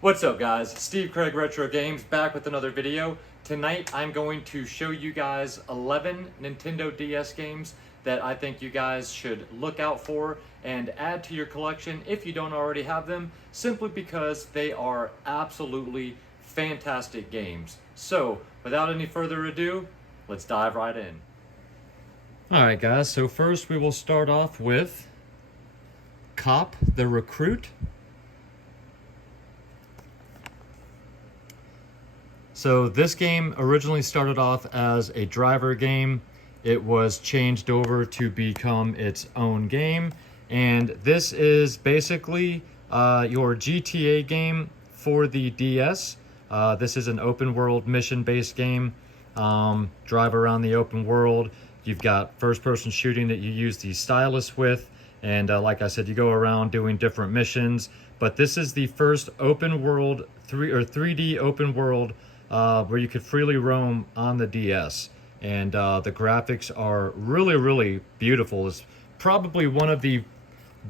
What's up guys, Steve Craig Retro Games back with another video. Tonight I'm going to show you guys 11 Nintendo DS games that I think you guys should look out for and add to your collection if you don't already have them, simply because they are absolutely fantastic games. So without any further ado, let's dive right in. Alright guys, so first we will start off with Cop the Recruit. So this game originally started off as a driver game. It was changed over to become its own game. And this is basically your GTA game for the DS. This is an open world mission based game. Drive around the open world. You've got first person shooting that you use the stylus with. And like I said, you go around doing different missions. But this is the first open world 3D open world where you could freely roam on the DS, and the graphics are really beautiful. It's probably one of the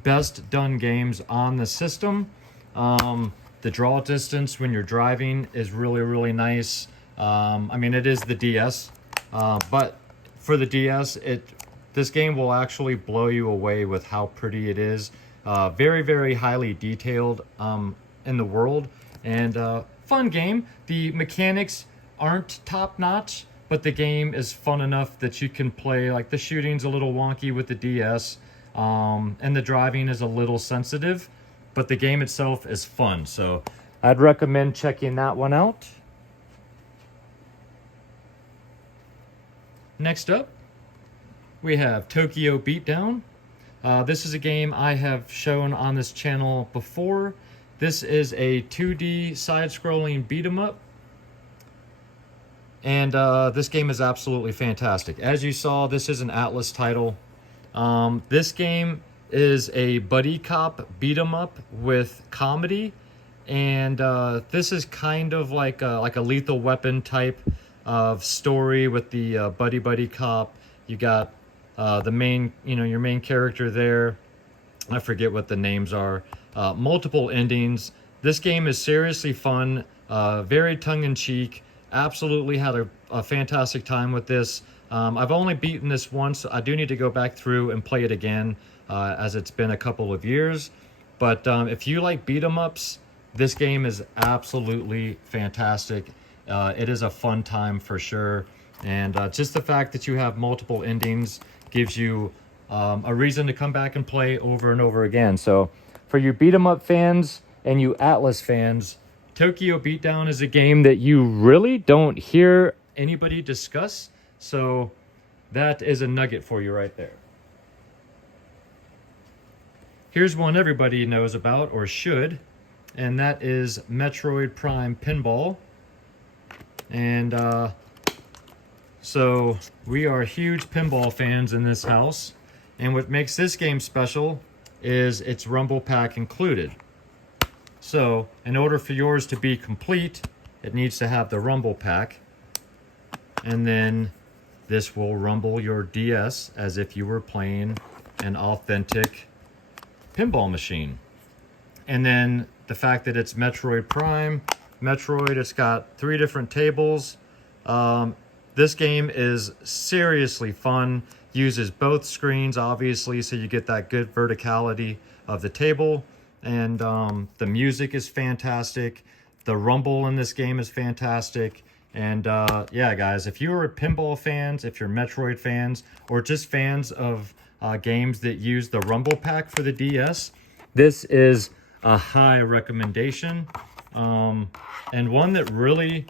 best done games on the system. The draw distance when you're driving is really nice. I mean, it is the DS, but for the DS, this game will actually blow you away with how pretty it is. Very highly detailed in the world, and fun game. The mechanics aren't top notch, but the game is fun enough that you can play. Like, the shooting's a little wonky with the DS, and the driving is a little sensitive, but the game itself is fun. So I'd recommend checking that one out. Next up, we have Tokyo Beatdown. This is a game I have shown on this channel before. This is a 2D side-scrolling beat-em-up, and this game is absolutely fantastic. As you saw, this is an Atlas title. This game is a buddy cop beat-em-up with comedy, and this is kind of like a Lethal Weapon type of story with the buddy cop. You got the main, your main character there. I forget what the names are. Multiple endings. This game is seriously fun, very tongue-in-cheek. Absolutely had a fantastic time with this. I've only beaten this once. I do need to go back through and play it again, as it's been a couple of years. But if you like beat-em-ups, this game is absolutely fantastic. It is a fun time for sure. And just the fact that you have multiple endings gives you a reason to come back and play over and over again. So for you beat 'em up fans and you Atlas fans, Tokyo Beatdown is a game that you really don't hear anybody discuss. So that is a nugget for you right there. Here's one everybody knows about, or should, and that is Metroid Prime Pinball. And so we are huge pinball fans in this house. And what makes this game special is its Rumble Pack included. So in order for yours to be complete, it needs to have the Rumble Pack. And then this will rumble your DS as if you were playing an authentic pinball machine. And then the fact that it's Metroid Prime, it's got 3 different tables. This game is seriously fun. Uses both screens, obviously, so you get that good verticality of the table. And the music is fantastic. The rumble in this game is fantastic. And yeah, guys, if you're pinball fans, if you're Metroid fans, or just fans of games that use the Rumble Pack for the DS, this is a high recommendation. And one that really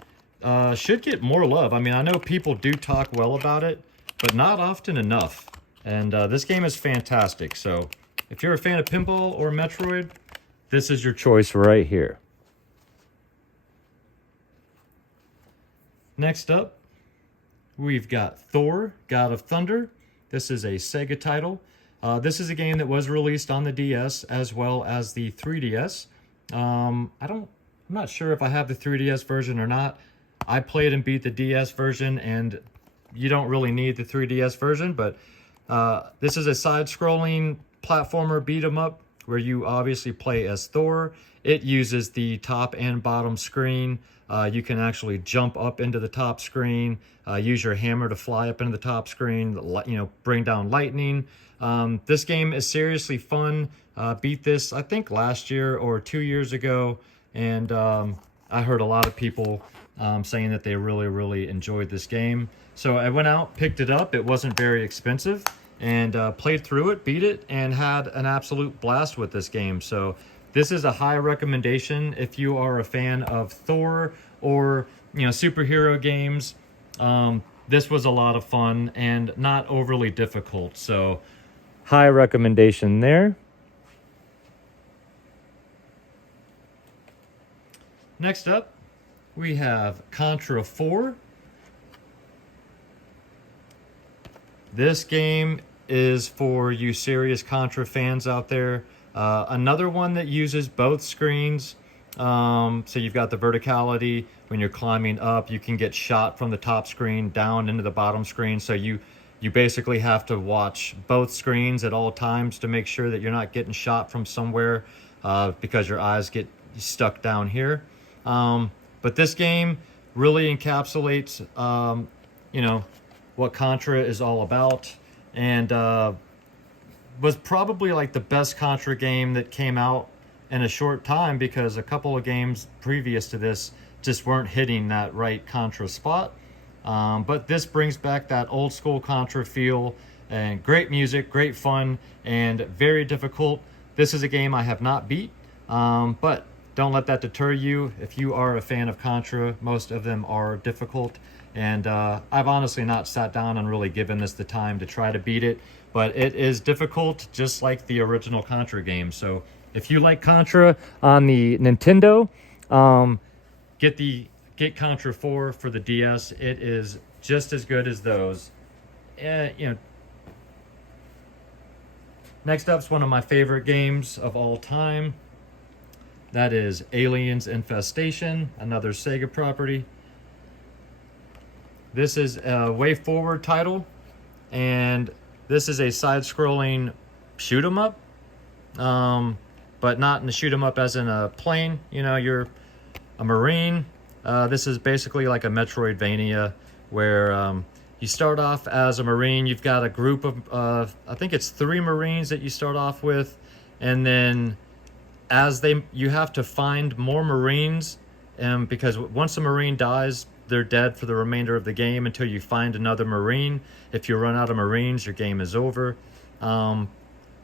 should get more love. I mean, I know people do talk well about it, but not often enough. And this game is fantastic. So if you're a fan of pinball or Metroid, this is your choice right here. Next up, we've got Thor, God of Thunder. This is a Sega title. This is a game that was released on the DS as well as the 3DS. I'm not sure if I have the 3DS version or not. I played and beat the DS version, and you don't really need the 3DS version, but this is a side-scrolling platformer beat 'em up where you obviously play as Thor. It uses the top and bottom screen. You can actually jump up into the top screen, use your hammer to fly up into the top screen, bring down lightning. This game is seriously fun. Beat this, I think, last year or 2 years ago, and I heard a lot of people saying that they really enjoyed this game. So I went out, picked it up. It wasn't very expensive, and played through it, beat it, and had an absolute blast with this game. So this is a high recommendation if you are a fan of Thor or superhero games. This was a lot of fun and not overly difficult. So high recommendation there. Next up, we have Contra 4. This game is for you serious Contra fans out there. Another one that uses both screens. So you've got the verticality. When you're climbing up, you can get shot from the top screen down into the bottom screen. So you basically have to watch both screens at all times to make sure that you're not getting shot from somewhere because your eyes get stuck down here. But this game really encapsulates, what Contra is all about, and was probably like the best Contra game that came out in a short time, because a couple of games previous to this just weren't hitting that right Contra spot. But this brings back that old school Contra feel, and great music, great fun, and very difficult. This is a game I have not beat, but don't let that deter you. If you are a fan of Contra, most of them are difficult. And I've honestly not sat down and really given this the time to try to beat it. But it is difficult, just like the original Contra game. So if you like Contra on the Nintendo, get Contra 4 for the DS. It is just as good as those. Next up is one of my favorite games of all time. That is Aliens Infestation, another Sega property. This is a Way Forward title, and this is a side-scrolling shoot 'em up, but not in a shoot 'em up as in a plane. You're a Marine. This is basically like a Metroidvania, where you start off as a Marine. You've got a group of, I think it's 3 Marines that you start off with, and then you have to find more Marines, because once a Marine dies, they're dead for the remainder of the game until you find another Marine. If you run out of Marines, your game is over.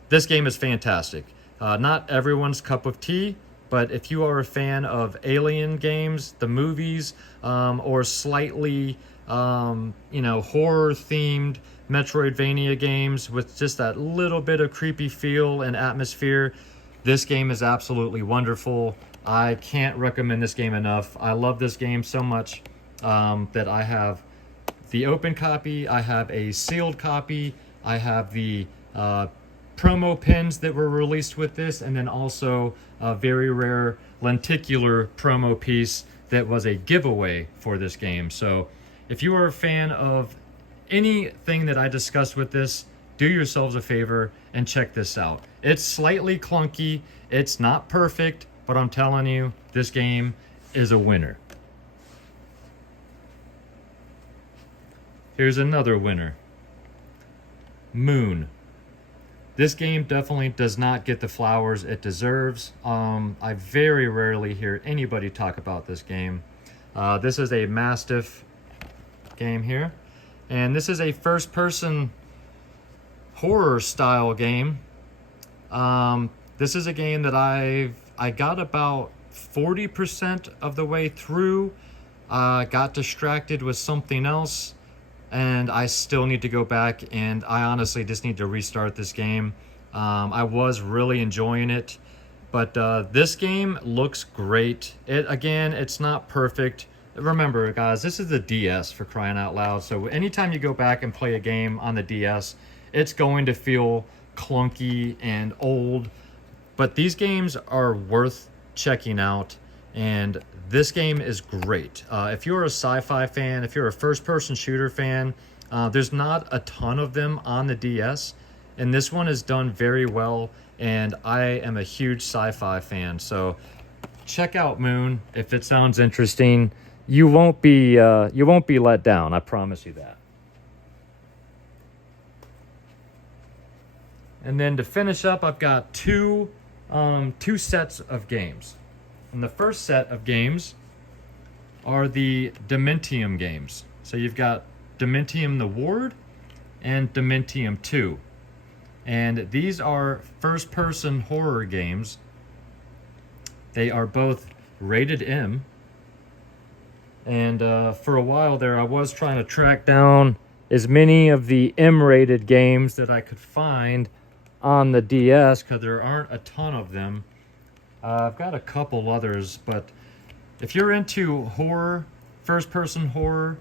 This game is fantastic. Not everyone's cup of tea, but if you are a fan of alien games, the movies, or slightly horror-themed Metroidvania games with just that little bit of creepy feel and atmosphere, this game is absolutely wonderful. I can't recommend this game enough. I love this game so much that I have the open copy, I have a sealed copy, I have the promo pins that were released with this, and then also a very rare lenticular promo piece that was a giveaway for this game. So if you are a fan of anything that I discussed with this, do yourselves a favor and check this out. It's slightly clunky, it's not perfect, but I'm telling you, this game is a winner. Here's another winner. Moon. This game definitely does not get the flowers it deserves. I very rarely hear anybody talk about this game. This is a Mastiff game here. And this is a first-person horror style game. This is a game that I got about 40% of the way through. Got distracted with something else, and I still need to go back, and I honestly just need to restart this game. I was really enjoying it, but this game looks great. It's not perfect. Remember, guys, this is the DS, for crying out loud. So anytime you go back and play a game on the DS, it's going to feel clunky and old. But these games are worth checking out, and this game is great. If you're a sci-fi fan, if you're a first-person shooter fan, there's not a ton of them on the DS, and this one is done very well. and I am a huge sci-fi fan. So check out Moon if it sounds interesting. You won't be let down. I promise you that. And then to finish up, I've got two sets of games. And the first set of games are the Dementium games. So you've got Dementium the Ward and Dementium 2. And these are first-person horror games. They are both rated M. And for a while there, I was trying to track down as many of the M-rated games that I could find on the DS, because there aren't a ton of them. I've got a couple others, but if you're into horror, first-person horror,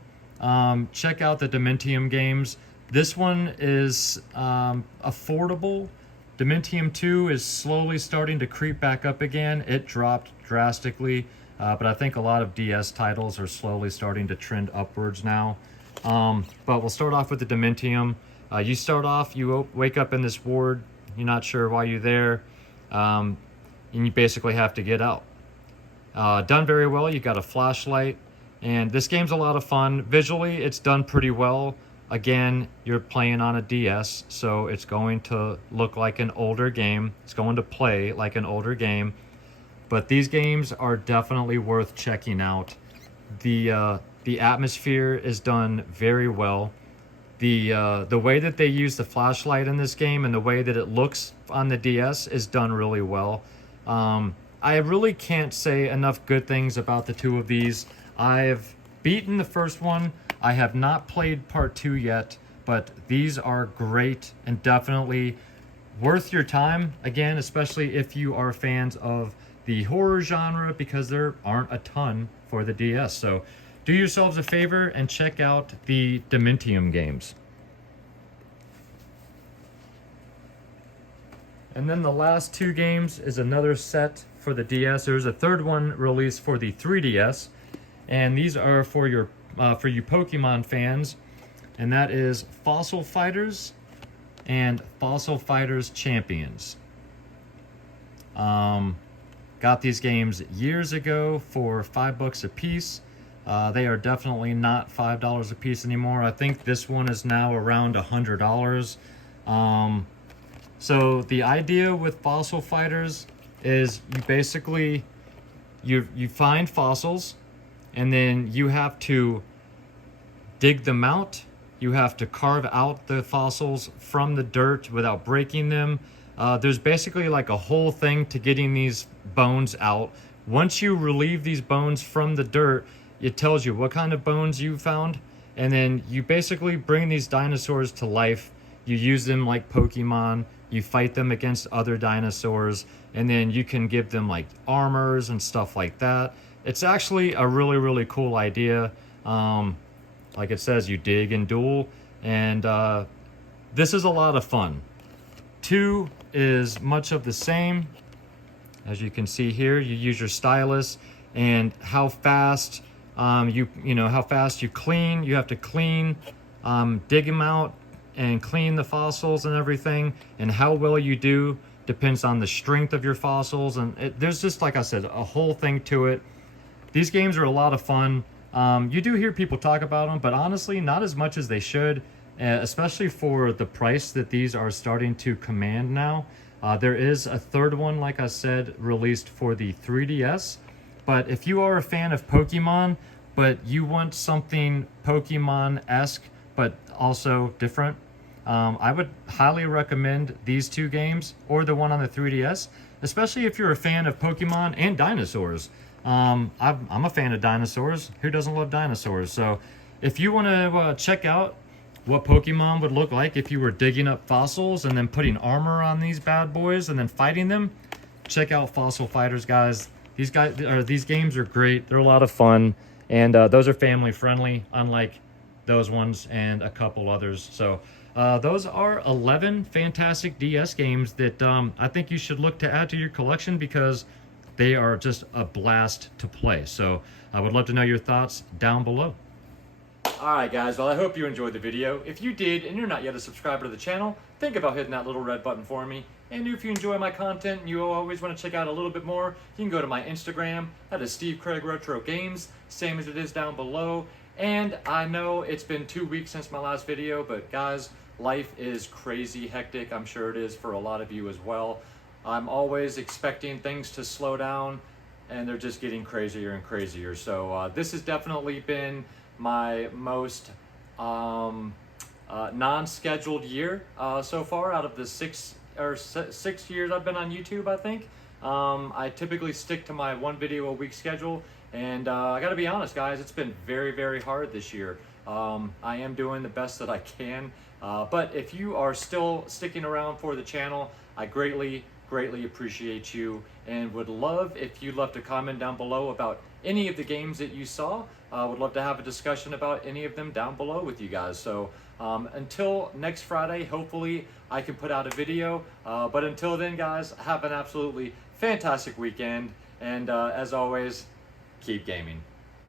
check out the Dementium games. This one is affordable. Dementium 2 is slowly starting to creep back up again. It dropped drastically, but I think a lot of DS titles are slowly starting to trend upwards now. But we'll start off with the Dementium. You start off, you wake up in this ward, you're not sure why you're there, and you basically have to get out. Done very well. You got a flashlight, and this game's a lot of fun. Visually, it's done pretty well. Again, you're playing on a DS, so it's going to look like an older game. It's going to play like an older game, but these games are definitely worth checking out. The atmosphere is done very well. The way that they use the flashlight in this game and the way that it looks on the DS is done really well. I really can't say enough good things about the two of these. I've beaten the first one. I have not played part 2 yet, but these are great and definitely worth your time. Again, especially if you are fans of the horror genre, because there aren't a ton for the DS. So do yourselves a favor and check out the Dementium games. And then the last two games is another set for the DS. There's a third one released for the 3DS, and these are for you Pokemon fans, and that is Fossil Fighters and Fossil Fighters Champions. Got these games years ago for $5 a piece. They are definitely not $5 a piece anymore. I think this one is now around $100. So the idea with Fossil Fighters is you basically you find fossils, and then you have to dig them out. You have to carve out the fossils from the dirt without breaking them. There's basically like a whole thing to getting these bones out. Once you relieve these bones from the dirt, it tells you what kind of bones you found, and then you basically bring these dinosaurs to life. You use them like Pokemon. You fight them against other dinosaurs, and then you can give them like armors and stuff like that. It's actually a really, really cool idea. Like it says, you dig and duel, and this is a lot of fun. 2 is much of the same. As you can see here, you use your stylus, and how fast how fast you clean. You have to clean, dig them out, and clean the fossils and everything. And how well you do depends on the strength of your fossils. And there's just, like I said, a whole thing to it. These games are a lot of fun. You do hear people talk about them, but honestly, not as much as they should, especially for the price that these are starting to command now. There is a third one, like I said, released for the 3DS. But if you are a fan of Pokemon, but you want something Pokemon-esque, but also different, I would highly recommend these two games, or the one on the 3DS, especially if you're a fan of Pokemon and dinosaurs. I'm a fan of dinosaurs. Who doesn't love dinosaurs? So if you want to check out what Pokemon would look like if you were digging up fossils and then putting armor on these bad boys and then fighting them, check out Fossil Fighters, guys. These games are great. They're a lot of fun, and those are family friendly, unlike those ones and a couple others. So those are 11 fantastic DS games that I think you should look to add to your collection, because they are just a blast to play. So I would love to know your thoughts down below. Alright guys, well I hope you enjoyed the video. If you did and you're not yet a subscriber to the channel, think about hitting that little red button for me. And if you enjoy my content and you always want to check out a little bit more, you can go to my Instagram. That is Steve Craig Retro Games, same as it is down below. And I know it's been 2 weeks since my last video, but guys, life is crazy hectic. I'm sure it is for a lot of you as well. I'm always expecting things to slow down, and they're just getting crazier and crazier. So this has definitely been my most non-scheduled year so far out of the 6 years I've been on YouTube, I think. I typically stick to my 1 video a week schedule, and I gotta be honest guys, it's been very, very hard this year. I am doing the best that I can, but if you are still sticking around for the channel, I greatly appreciate you, and would love if you left a comment down below about any of the games that you saw. Would love to have a discussion about any of them down below with you guys. So until next Friday, hopefully I can put out a video, but until then guys, have an absolutely fantastic weekend, and as always, keep gaming.